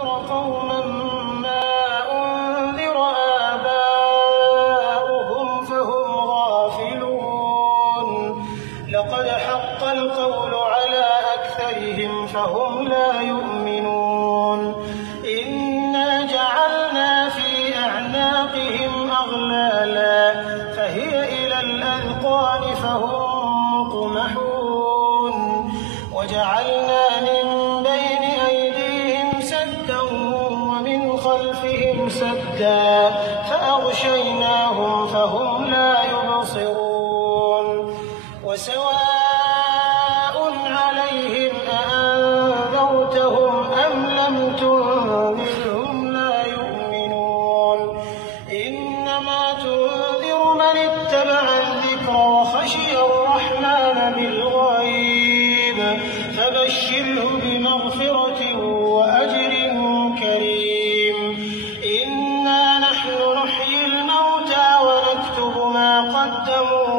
قوما ما أنذر آباؤهم فهم غافلون لقد حق القول على أكثرهم فهم لا يؤمنون إنا جعلنا في أعناقهم أغلالا فهي إلى الأذقان فهم مقمحون وجعلنا من بين أيديهم سدا ومن خلفهم سدا فأغشيناهم فهم لا يبصرون وسواء عليهم أأنذرتهم أم لم تنذرهم لا يؤمنون إنما تنذر من اتبع الذكر وخشي الرحمن بالغيب فبشره بمغفرة وأجر كريم إنا نحن نحيي الموتى ونكتب ما قدموا